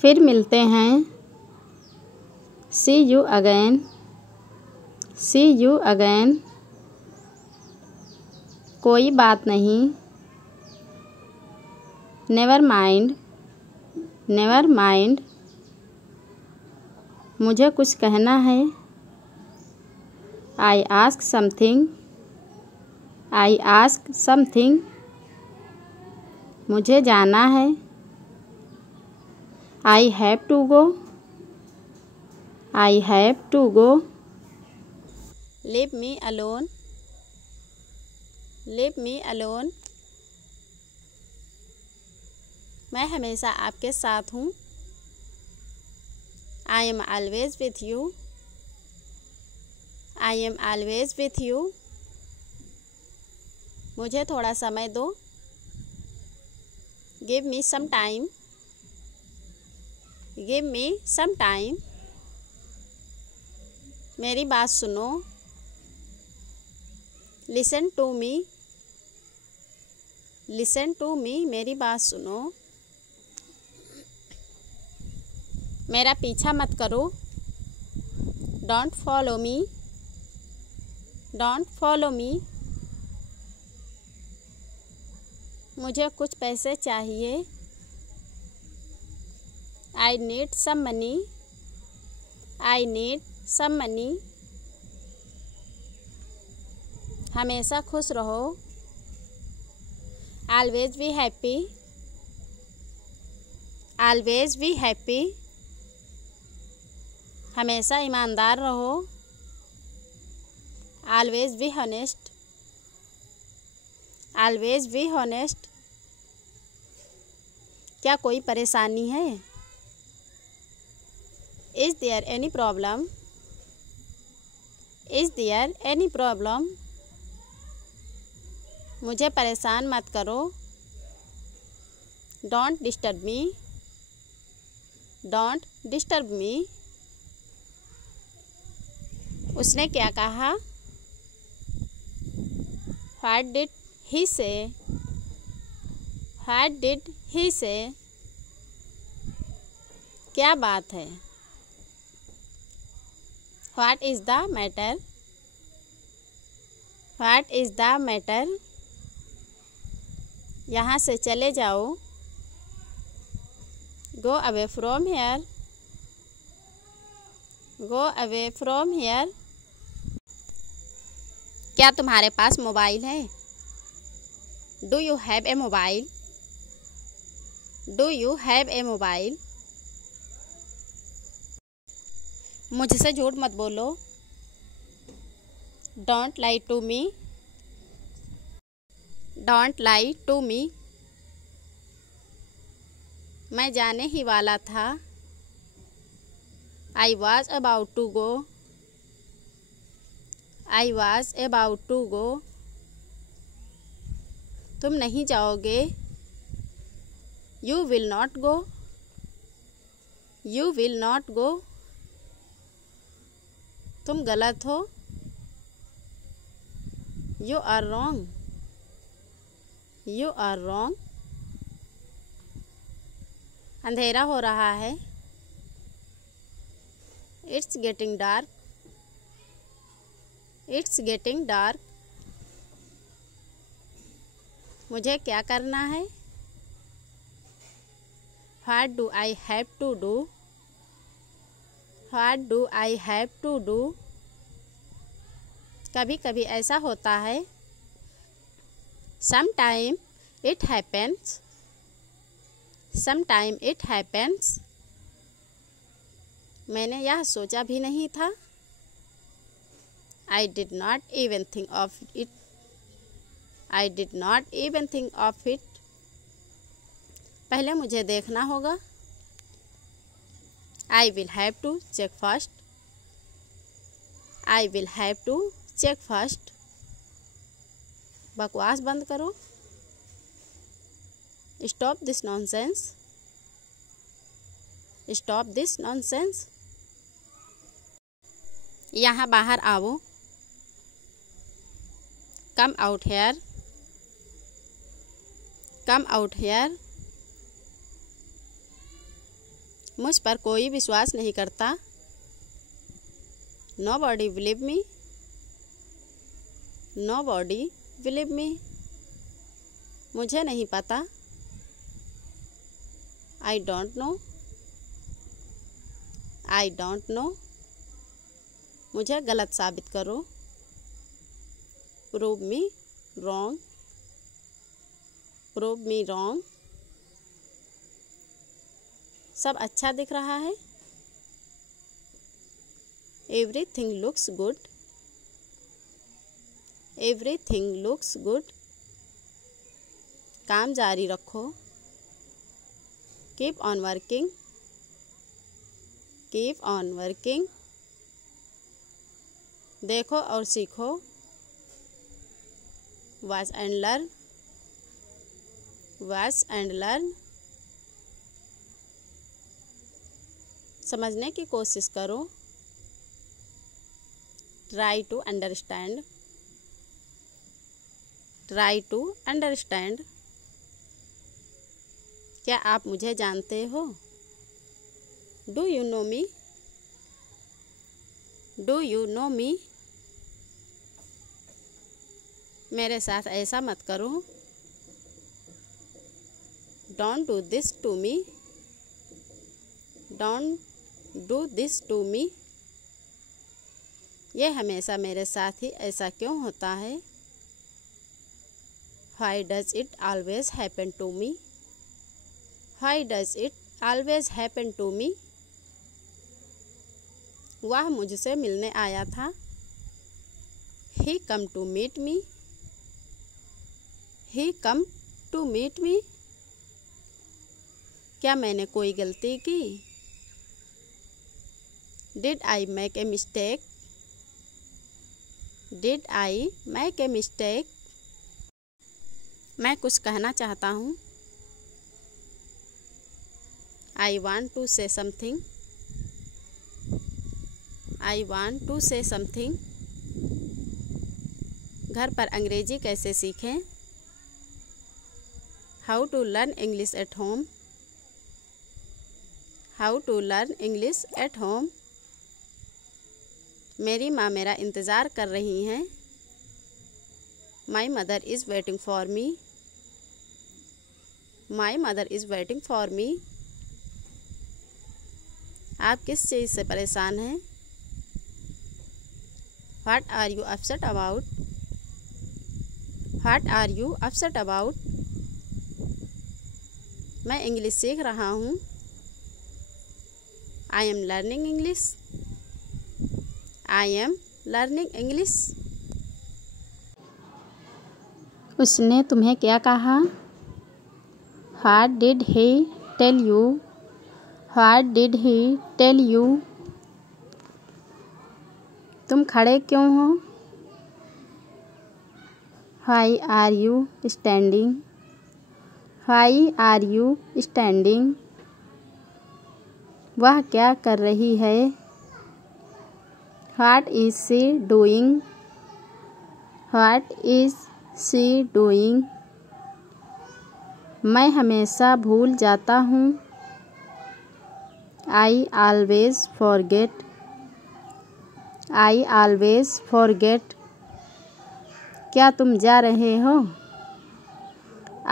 फिर मिलते हैं। See you again, see you again. कोई बात नहीं। Never mind, never mind. मुझे कुछ कहना है। I ask something, I ask something. मुझे जाना है। I have to go, I have to go. Leave me alone, leave me alone. मैं हमेशा आपके साथ हूँ। I am always with you, I am always with you. मुझे थोड़ा समय दो। Give me some time, give me some time. मेरी बात सुनो। Listen to me, listen to me. मेरी बात सुनो। मेरा पीछा मत करो। Don't follow me, don't follow me. मुझे कुछ पैसे चाहिए। I need some money, I need some money. हमेशा खुश रहो। Always be happy, always be happy. हमेशा ईमानदार रहो। Always be honest, always be honest. क्या कोई परेशानी है? Is there any problem, is there any problem. मुझे परेशान मत करो। Don't disturb me, don't disturb me. उसने क्या कहा? व्हाट डिड ही से, व्हाट डिड ही से। क्या बात है? What is the matter, what is the matter. यहाँ से चले जाओ। Go away from here, go away from here. क्या तुम्हारे पास मोबाइल है? Do you have a mobile, do you have a mobile. मुझसे झूठ मत बोलो। Don't lie to me, don't lie to me. मैं जाने ही वाला था। I was about to go, I was about to go. तुम नहीं जाओगे। You will not go, you will not go. तुम गलत हो। You are wrong, you are wrong. अंधेरा हो रहा है। It's getting dark, it's getting dark. मुझे क्या करना है? What do I have to do, what do I have to do. कभी कभी ऐसा होता है। Sometime it happens, sometime it happens. मैंने यह सोचा भी नहीं था। I did not even think of it, I did not even think of it। पहले मुझे देखना होगा। I will have to check first, I will have to check first। बकवास बंद करो। Stop this nonsense, stop this nonsense। यहाँ बाहर आओ। Come out here, come out here। मुझ पर कोई विश्वास नहीं करता। Nobody believe me. Nobody believe me. मुझे नहीं पता। I don't know. I don't know. मुझे गलत साबित करो। Prove me wrong. Prove me wrong. सब अच्छा दिख रहा है। Everything looks good. Everything looks good. काम जारी रखो। Keep on working. Keep on working. देखो और सीखो। Watch and learn. Watch and learn. समझने की कोशिश करो। Try to understand. Try to understand. क्या आप मुझे जानते हो? Do you know me? Do you know me? मेरे साथ ऐसा मत करो। Don't do this to me. Don't do this to me. यह हमेशा मेरे साथ ही ऐसा क्यों होता है? Why does it always happen to me? Why does it always happen to me? वह मुझसे मिलने आया था। He come to meet me. He come to meet me. क्या मैंने कोई गलती की? Did I make a mistake? Did I make a mistake? मैं कुछ कहना चाहता हूँ। I want to say something. I want to say something. घर पर अंग्रेजी कैसे सीखें? How to learn English at home. How to learn English at home. मेरी माँ मेरा इंतज़ार कर रही हैं। My mother is waiting for me. My mother is waiting for me. आप किस चीज़ से परेशान हैं? What are you upset about? What are you upset about? मैं इंग्लिश सीख रहा हूँ। I am learning English. I am learning English. उसने तुम्हें क्या कहा? What did he tell you? What did he tell you? तुम खड़े क्यों हो? Why are you standing? Why are you standing? वह क्या कर रही है? What is she doing? What is she doing? मैं हमेशा भूल जाता हूँ। I always forget. I always forget. क्या तुम जा रहे हो?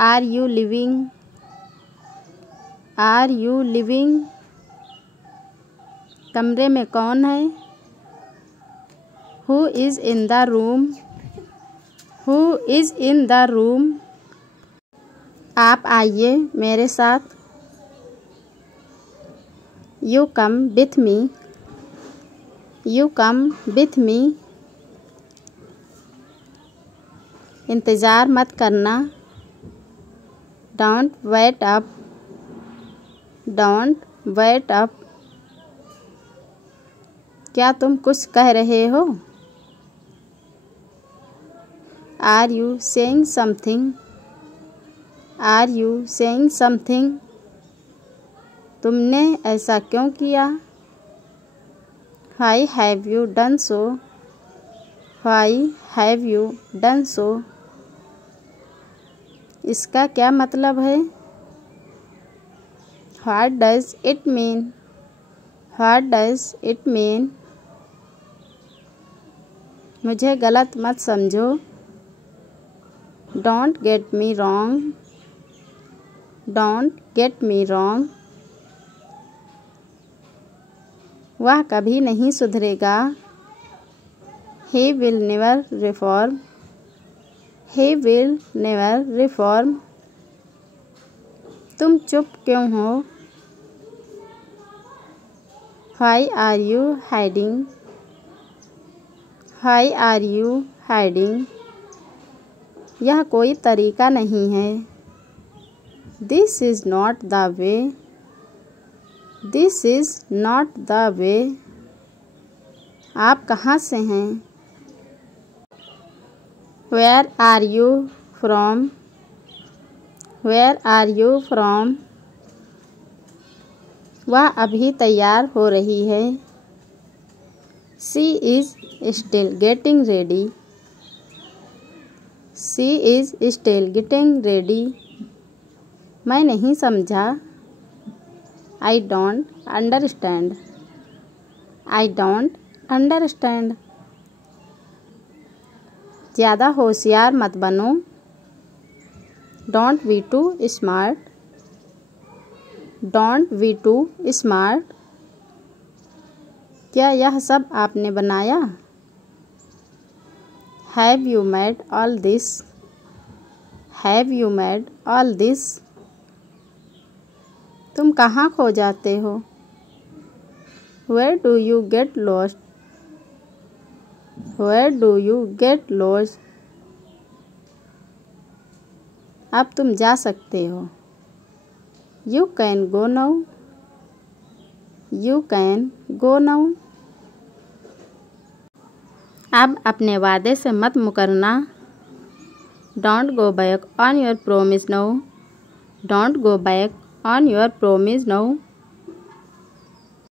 Are you leaving? Are you leaving? कमरे में कौन है? Who is in the room? Who is in the room? आप आइए मेरे साथ। You come with me. You come with me. इंतज़ार मत करना। Don't wait up. Don't wait up. क्या तुम कुछ कह रहे हो? Are you saying something? Are you saying something? तुमने ऐसा क्यों किया? Why have you done so? Why have you done so? इसका क्या मतलब है? What does it mean? What does it mean? मुझे गलत मत समझो। Don't get me wrong. Don't get me wrong. वह कभी नहीं सुधरेगा। He will never reform. He will never reform. तुम चुप क्यों हो? Why are you hiding? Why are you hiding? यह कोई तरीका नहीं है। This is not the way. This is not the way. आप कहाँ से हैं? Where are you from? Where are you from? वह अभी तैयार हो रही है। She is still getting ready. She is still getting ready. मैं नहीं समझा। I don't understand. I don't understand. ज़्यादा होशियार मत बनो। Don't be too smart. Don't be too smart. क्या यह सब आपने बनाया? Have you made all this? Have you made all this? तुम कहाँ खो जाते हो? Where do you get lost? Where do you get lost? अब तुम जा सकते हो। You can go now. You can go now. अब अपने वादे से मत मुकरना। Don't go back on your promise now. Don't go back on your promise now.